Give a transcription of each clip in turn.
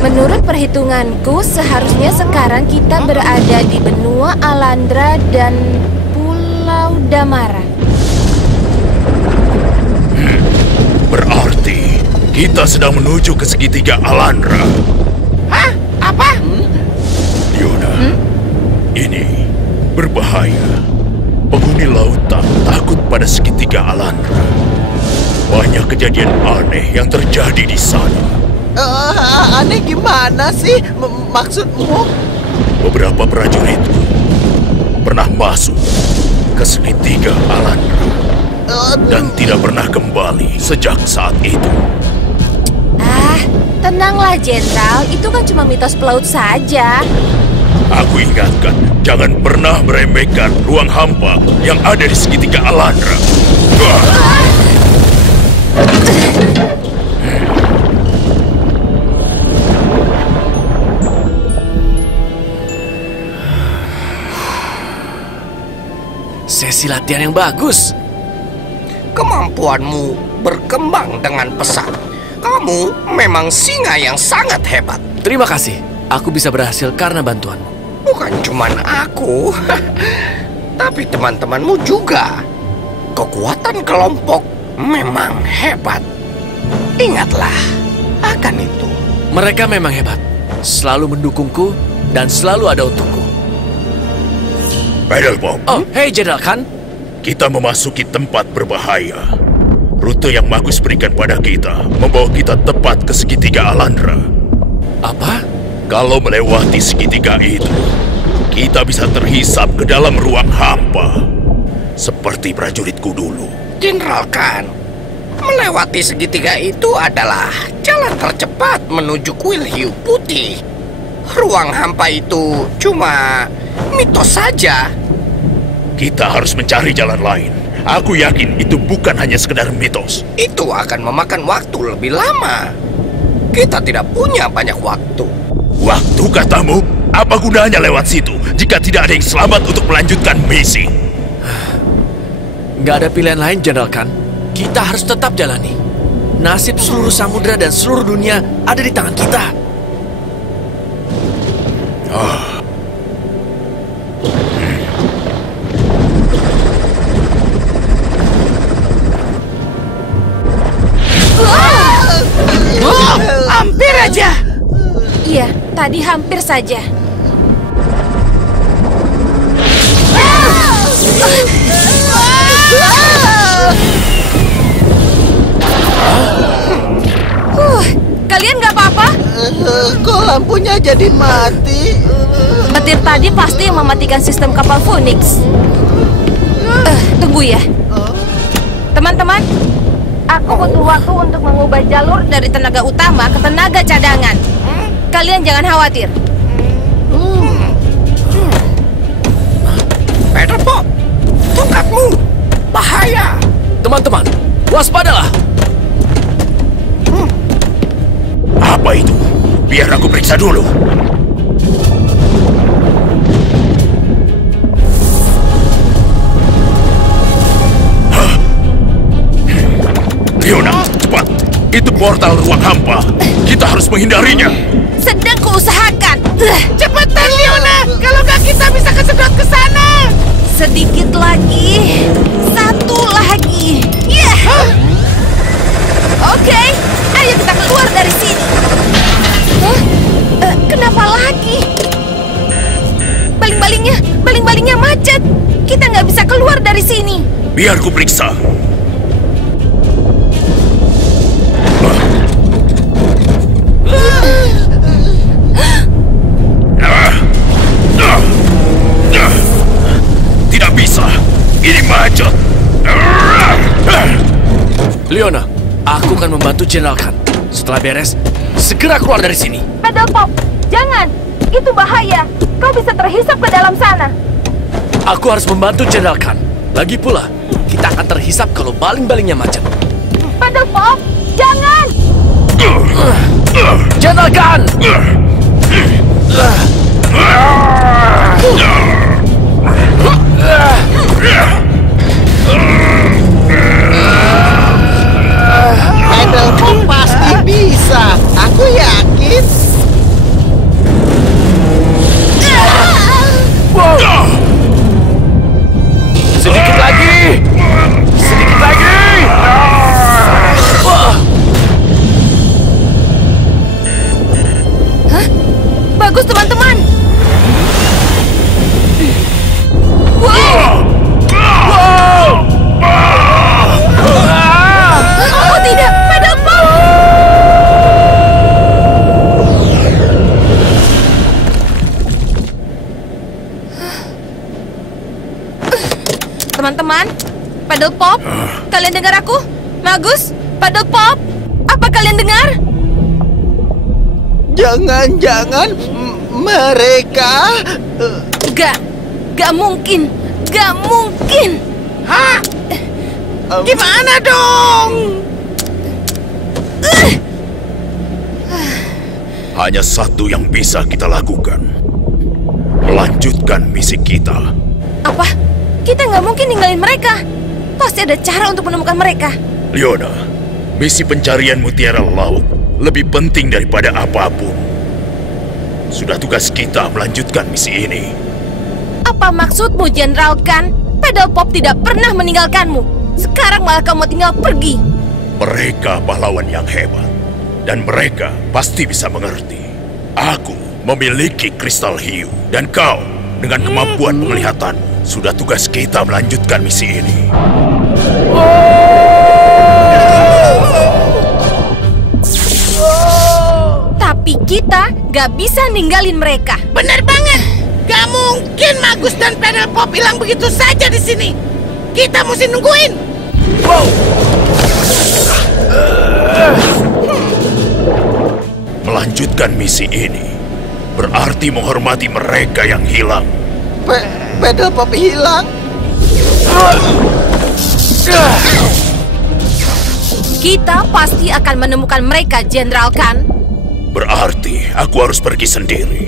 Menurut perhitunganku, seharusnya sekarang kita berada di benua Alandra dan Pulau Damara. Berarti kita sedang menuju ke segitiga Alandra. Hah? Apa? Leona, ini berbahaya. Penghuni lautan takut pada segitiga Alandra. Banyak kejadian aneh yang terjadi di sana. Aneh gimana sih? Maksudmu? Beberapa prajuritku pernah masuk ke segitiga Alandra dan tidak pernah kembali sejak saat itu. Tenanglah, Jenderal. Itu kan cuma mitos pelaut saja. Aku ingatkan, jangan pernah meremehkan ruang hampa yang ada di segitiga Alandra. Sesi latihan yang bagus. Kemampuanmu berkembang dengan pesat. Kamu memang singa yang sangat hebat. Terima kasih. Aku bisa berhasil karena bantuanmu. Bukan cuman aku, tapi teman-temanmu juga. Kekuatan kelompok memang hebat. Ingatlah akan itu. Mereka memang hebat. Selalu mendukungku dan selalu ada untukku. Paddlepop. Oh, hey Jenderal Khan. Kita memasuki tempat berbahaya. Rute yang Magus berikan pada kita membawa kita tepat ke segitiga Alandra. Apa? Kalau melewati segitiga itu, kita bisa terhisap ke dalam ruang hampa. Seperti prajuritku dulu. Jenderal Khan, melewati segitiga itu adalah jalan tercepat menuju kuil hiu putih. Ruang hampa itu cuma mitos saja. Kita harus mencari jalan lain. Aku yakin itu bukan hanya sekedar mitos. Itu akan memakan waktu lebih lama. Kita tidak punya banyak waktu. Waktu katamu? Apa gunanya lewat situ jika tidak ada yang selamat untuk melanjutkan misi? Nggak ada pilihan lain, Jenderal Khan. Kita harus tetap jalani. Nasib seluruh samudera dan seluruh dunia ada di tangan kita. Hampir aja. Iya, tadi hampir saja. Kalian nggak apa-apa? Kok lampunya jadi mati? Petir tadi pasti yang mematikan sistem kapal Phoenix. Tunggu ya. Teman-teman, aku butuh waktu untuk mengubah jalur dari tenaga utama ke tenaga cadangan. Kalian jangan khawatir. Paddlepop, tongkatmu bahaya. Teman-teman, waspadalah. Apa itu? Biar aku periksa dulu. Leona, cepat! Itu portal ruang hampa. Kita harus menghindarinya. Sedang kuusahakan. Cepetan, Leona. Kalau nggak kita bisa kesedot ke sana. Sedikit lagi. Satu lagi. Oke, ayo kita keluar dari sini. Kenapa lagi? Baling-balingnya macet. Kita nggak bisa keluar dari sini. Biar ku periksa. Tidak bisa. Ini macet. Leona, aku akan membantu Jenderal Khan. Setelah beres, segera keluar dari sini. Paddlepop, jangan. Itu bahaya. Kau bisa terhisap ke dalam sana. Aku harus membantu Jenderal Khan. Lagi pula, kita akan terhisap kalau baling-balingnya macet. Paddlepop, jangan. Jenderal Khan! Paddlepop pasti bisa. Aku yakin. teman-teman. Paddle Pop, kalian dengar aku? Magus, Paddle Pop, apa kalian dengar? Jangan-jangan mereka... Gak mungkin, gak mungkin. Hah? Gimana dong? Hanya satu yang bisa kita lakukan. Melanjutkan misi kita. Apa? Kita nggak mungkin ninggalin mereka. Pasti ada cara untuk menemukan mereka. Leona, misi pencarian mutiara laut lebih penting daripada apapun. Sudah tugas kita melanjutkan misi ini. Apa maksudmu, Jenderal Khan? Paddle Pop tidak pernah meninggalkanmu. Sekarang malah kamu tinggal pergi. Mereka pahlawan yang hebat. Dan mereka pasti bisa mengerti. Aku memiliki kristal hiu. Dan kau, dengan kemampuan penglihatan, sudah tugas kita melanjutkan misi ini. Tapi kita gak bisa ninggalin mereka. Bener banget. Gak mungkin Magus dan Paddle Pop hilang begitu saja di sini. Kita mesti nungguin. Melanjutkan misi ini berarti menghormati mereka yang hilang. Paddle Pop hilang. Kita pasti akan menemukan mereka, Jenderal Khan. Berarti aku harus pergi sendiri.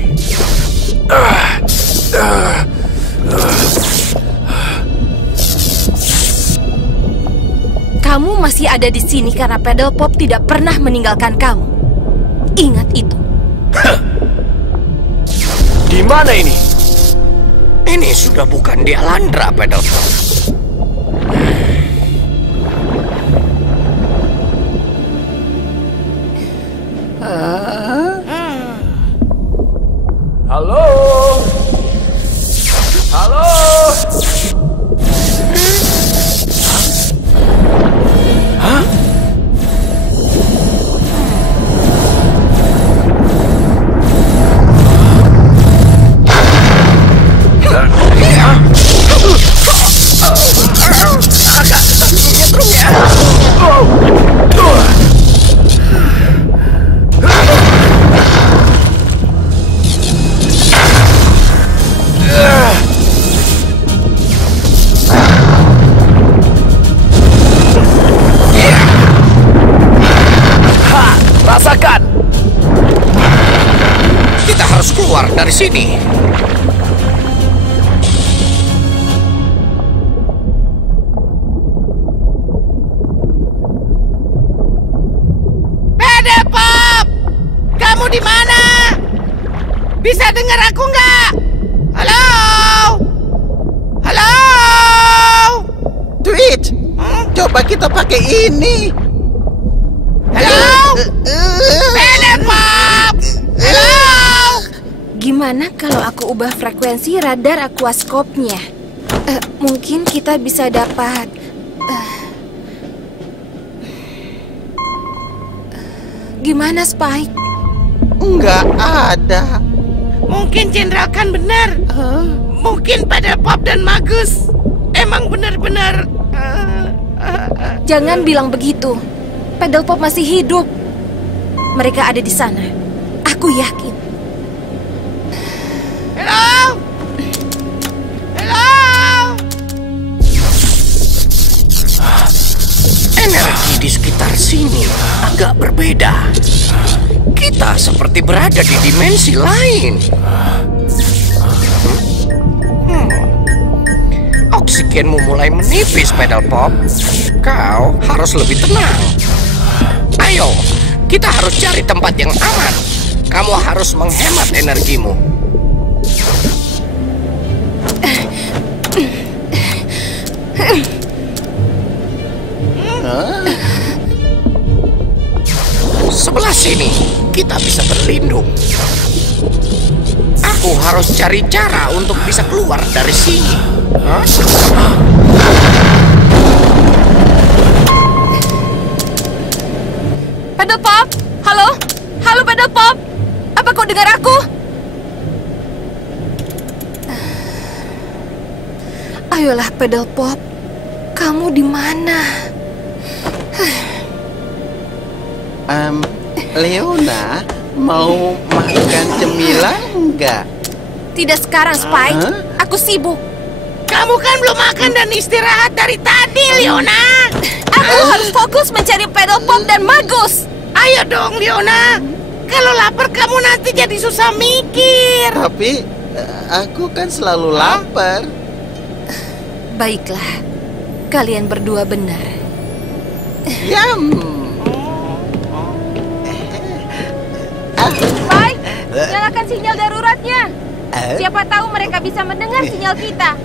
Kamu masih ada di sini karena Paddle Pop tidak pernah meninggalkan kamu. Ingat itu. Di mana ini? Ini sudah bukan di Alandra, Paddle Pop. Halo? Halo? Hah? Rasakan! Kita harus keluar dari sini. Paddle Pop! Kamu di mana? Bisa dengar aku nggak? Halo? Halo? Twitch, coba kita pakai ini. Halo? Paddle Pop! Halo? Gimana kalau aku ubah frekuensi radar aquascope-nya? Mungkin kita bisa dapat... Gimana, Spike? Nggak ada. Mungkin Jenderal Khan benar. Mungkin Paddle Pop dan Magus emang benar-benar... Jangan bilang begitu. Paddle Pop masih hidup. Mereka ada di sana. Aku yakin. Halo? Halo? Energi di sekitar sini agak berbeda. Kita seperti berada di dimensi lain. Oksigenmu mulai menipis, Paddle Pop. Kau harus lebih tenang. Ayo, kita harus cari tempat yang aman. Kamu harus menghemat energimu. Sebelah sini, kita bisa berlindung. Aku harus cari cara untuk bisa keluar dari sini. Paddle Pop? Halo? Halo, Paddle Pop? Apa kau dengar aku? Ayolah, Paddle Pop. Kamu di mana? Leona, mau makan cemilan enggak? Tidak sekarang, Spike. Aku sibuk. Kamu kan belum makan dan istirahat dari tadi, Leona. Aku harus fokus mencari pedal pop dan Magus. Ayo dong, Leona. Kalau lapar kamu nanti jadi susah mikir. Tapi aku kan selalu lapar. Baiklah, kalian berdua benar. Yam. Spike, nyalakan sinyal daruratnya. Siapa tahu mereka bisa mendengar sinyal kita.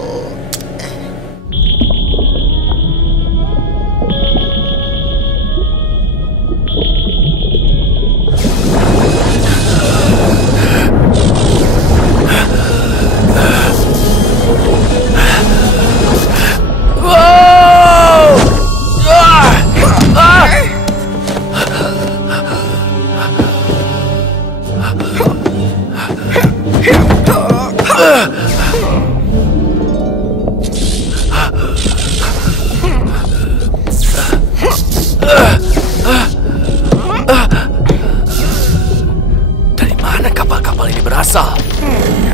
Dari mana kapal-kapal ini berasal?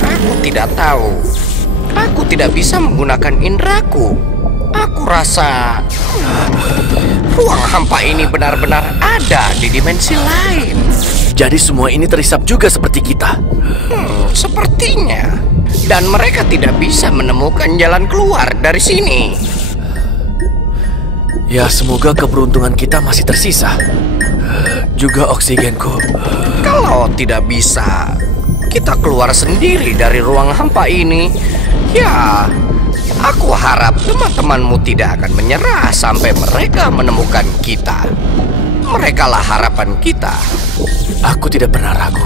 Aku tidak tahu. Aku tidak bisa menggunakan indraku. Aku rasa ruang hampa ini benar-benar ada di dimensi lain. Jadi semua ini terisap juga seperti kita. Sepertinya. Dan mereka tidak bisa menemukan jalan keluar dari sini. Ya, semoga keberuntungan kita masih tersisa. Juga oksigenku. Kalau tidak bisa, kita keluar sendiri dari ruang hampa ini. Ya, aku harap teman-temanmu tidak akan menyerah sampai mereka menemukan kita. Merekalah harapan kita. Aku tidak pernah ragu.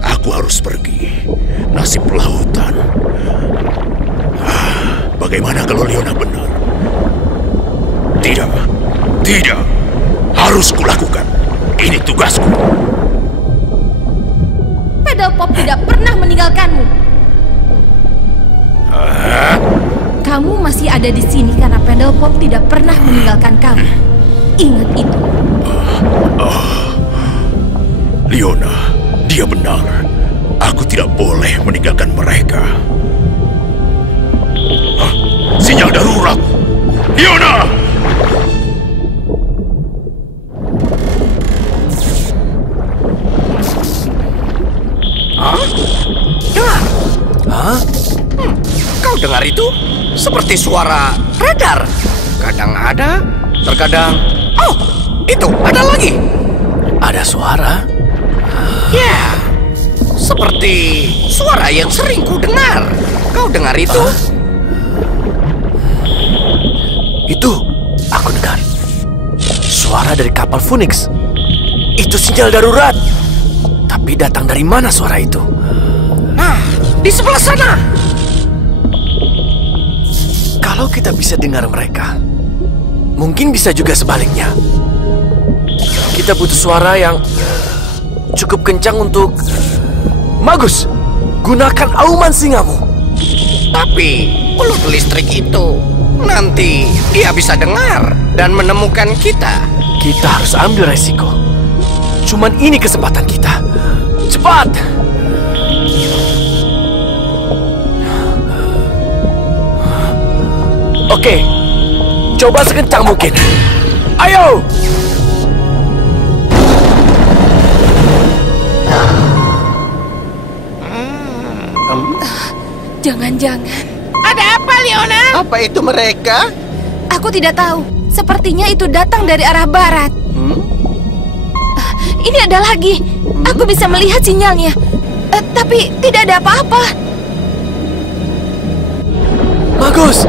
Aku harus pergi. Nasib lautan. Bagaimana kalau Leona benar? Tidak. Tidak. Harus kulakukan. Ini tugasku. Pedal pop tidak pernah meninggalkanmu. Kamu masih ada di sini karena pedal pop tidak pernah meninggalkan kamu. Ingat itu. Leona, dia benar. Aku tidak boleh meninggalkan mereka. Sinyal darurat. Leona! Dengar. Hah? Kau dengar itu? Seperti suara radar. Kadang ada, terkadang... Oh, itu ada lagi. Ada suara? Ya, seperti suara yang sering ku dengar. Kau dengar itu? Itu, aku dengar. Suara dari kapal Phoenix. Itu sinyal darurat. Tapi datang dari mana suara itu? Nah, di sebelah sana. Kalau kita bisa dengar mereka, mungkin bisa juga sebaliknya. Kita butuh suara yang cukup kencang untuk... Magus, gunakan auman singamu. Tapi pelut listrik itu nanti dia bisa dengar dan menemukan kita. Kita harus ambil resiko. Cuman ini kesempatan kita. Cepat! Oke, coba sekencang mungkin. Ayo! Jangan-jangan. Ada apa, Leona? Apa itu mereka? Aku tidak tahu. Sepertinya itu datang dari arah barat. Ini ada lagi. Aku bisa melihat sinyalnya. Tapi tidak ada apa-apa. Bagus!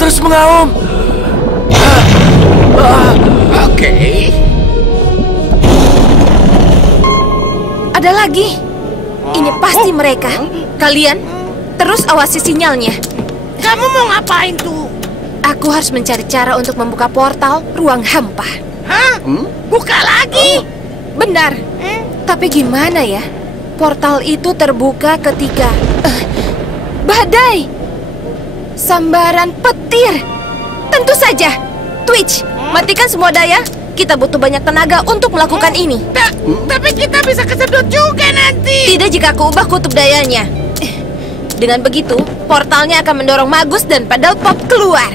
Terus mengaum! Oke. Ada lagi. Ini pasti mereka. Kalian terus awasi sinyalnya. Kamu mau ngapain tuh? Aku harus mencari cara untuk membuka portal ruang hampa. Hah? Buka lagi? Benar. Tapi gimana ya? Portal itu terbuka ketika badai. Sambaran petir. Tentu saja. Twitch, matikan semua daya. Kita butuh banyak tenaga untuk melakukan ini. Tapi kita bisa kesedot juga nanti. Tidak jika aku ubah kutub dayanya. Dengan begitu, portalnya akan mendorong Magus dan Pedal Pop keluar.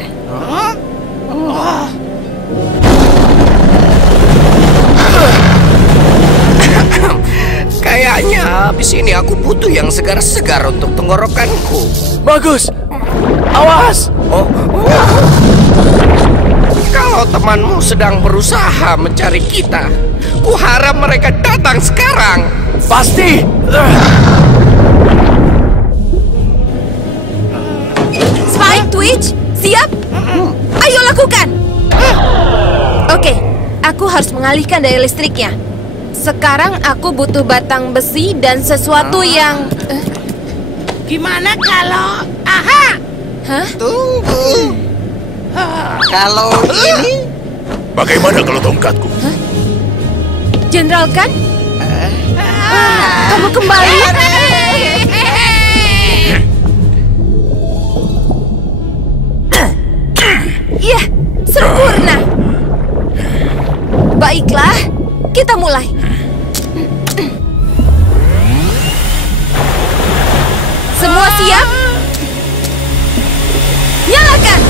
Kayaknya habis ini aku butuh yang segar-segar untuk tenggorokanku. Bagus. Awas. Kalau temanmu sedang berusaha mencari kita, kuharap mereka datang sekarang. Pasti. Spike, Twitch, siap? Ayo lakukan. Oke, aku harus mengalihkan daya listriknya. Sekarang aku butuh batang besi dan sesuatu yang... Gimana kalau... Aha! Hah? Tunggu. Kalau ini, Bagaimana kalau tongkatku? Jenderal Khan? Kamu kembali? Iya, sempurna. Baiklah, kita mulai. Semua siap? Nyalakan!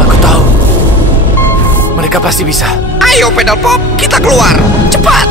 Aku tahu. Mereka pasti bisa. Ayo Pedal Pop, kita keluar. Cepat.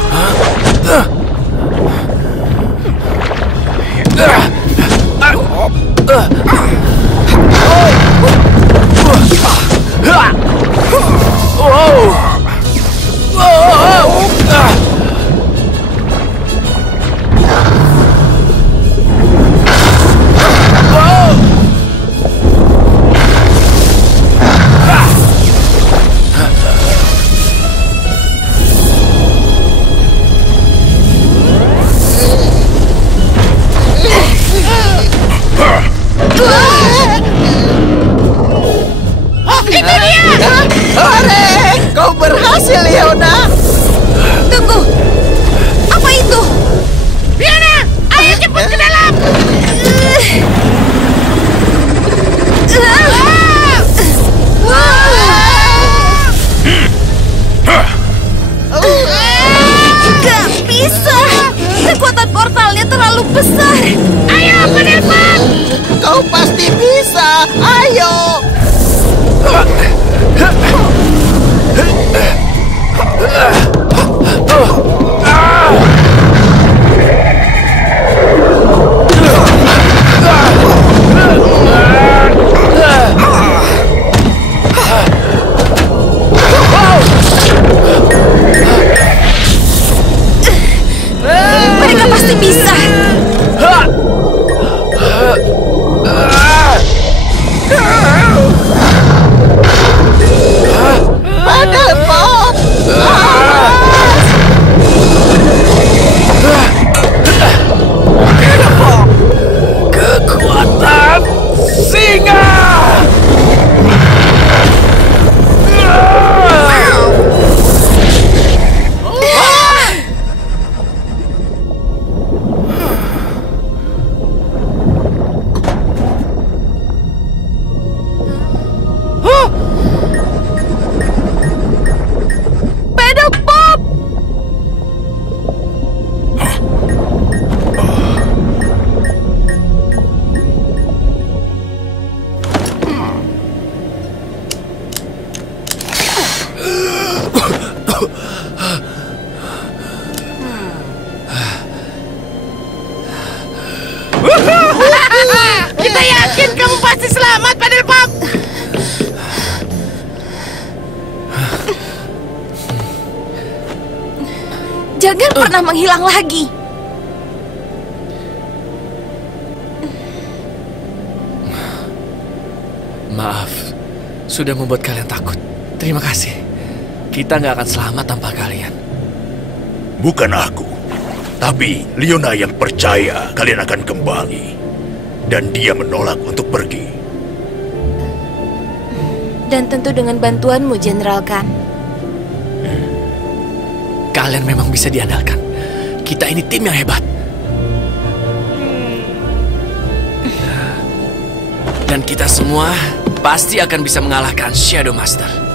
hore! Kau berhasil, Leona. Tunggu. Apa itu? Fiona, ayo cepat ke dalam. Gak bisa. Kekuatan portalnya terlalu besar. Ayo ke depan. Kau pasti bisa. Ayo. Mereka pasti bisa. Pedal Pop. Kekuatan singa. Pedal Pop. Kita yakin kamu pasti selamat, Pedal Pop. Jangan pernah menghilang lagi. Maaf, sudah membuat kalian takut. Terima kasih. Kita nggak akan selamat tanpa kalian. Bukan aku, tapi Leona yang percaya kalian akan kembali. dan dia menolak untuk pergi. Dan tentu dengan bantuanmu, Jenderal Khan. Kalian memang bisa diandalkan. Kita ini tim yang hebat. Dan kita semua pasti akan bisa mengalahkan Shadow Master.